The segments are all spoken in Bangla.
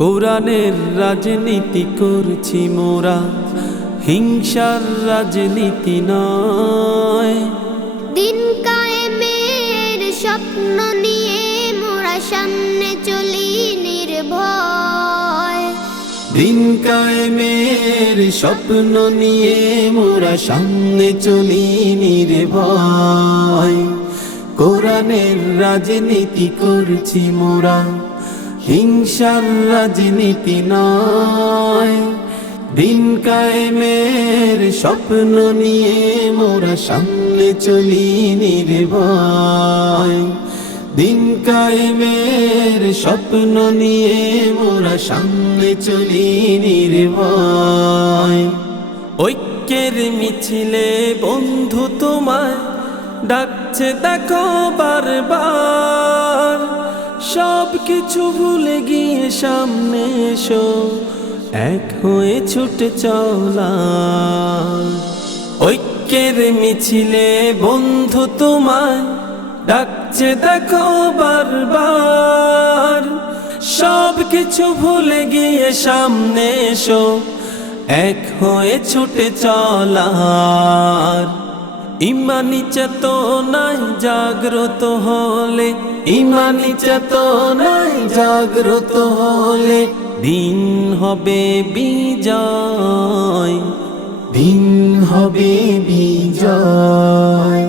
কোরআনের রাজনীতি করছি মোরা, হিংসার রাজনীতি নয়। দিন কায়েমের স্বপ্ন নিয়ে মোরা সামনে চলি নির্ভয়। দিন কায়েমের স্বপ্ন নিয়ে মোরা সামনে চলি নির্ভয়। কোরআনের রাজনীতি করছি মোরা, হিংসার রাজনীতি নয়। দিন কায়েমের স্বপ্ন নিয়ে মোরা সামনে চলি নির্ভয়। দিন কায়েমের স্বপ্ন নিয়ে মোরা সামনে চলি নির্ভয়। ঐক্যের মিছিলে বন্ধু তোমায় ডাকছে দেখো বারবার। সব কিছু ভুলে গিয়ে সামনে এসো, এক হয়ে ছুটে চলা। ঐক্যের মিছিলে বন্ধু তোমায় ডাকছে দেখো বারবার। সব কিছু ভুলে গিয়ে সামনে এসো, এক হয়ে ছুটে চলা। ইমানি চেতনায় জাগ্রত হলে, ইমানি চেতনায় জাগ্রত হলে দিন হবে বিজয়, দিন হবে বিজয়।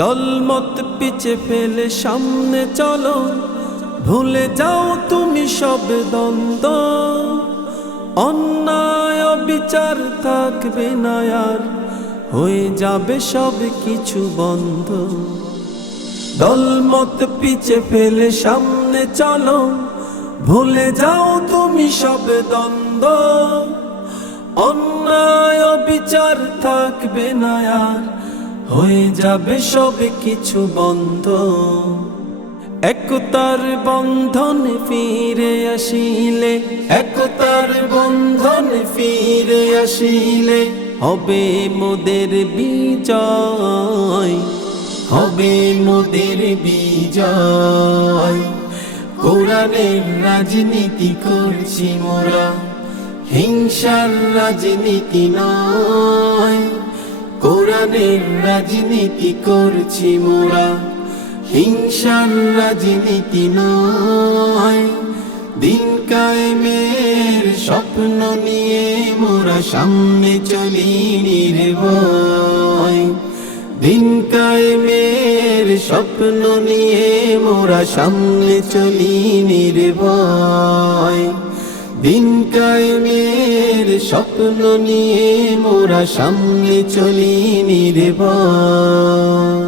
দলমত পিছে ফেলে সামনে চলো, ভুলে যাও তুমি সব দ্বন্দ্ব। অন্যায় বিচার থাকবে না আর, হয়ে যাবে সব কিছু বন্ধ। দলমত পিছে ফেলে সামনে চলো, ভুলে যাও তুমি সব দ্বন্দ্ব। অন্যায় বিচার থাকবে না আর, হয়ে যাবে সব কিছু বন্ধ। একতার বন্ধনে ফিরে আসিলে, একতার বন্ধনে ফিরে আসিলে হবে মোদের বিজয়, হবে মোদের বিজয়। কোরআনের রাজনীতি করছি মোরা, হিংসার রাজনীতি নয়। কোরআনের রাজনীতি করছি মোরা, হিংসার রাজনীতি নয়। দিন কায়েমের স্বপ্ন নিয়ে মোরা সামনে চলি নির্ভয়। দিন কায়েমের স্বপ্ন নিয়ে মোরা সামনে চলি নির্ভয়। দিন কায়েমের স্বপ্ন নিয়ে মোরা সামনে চলি নির্ভয়।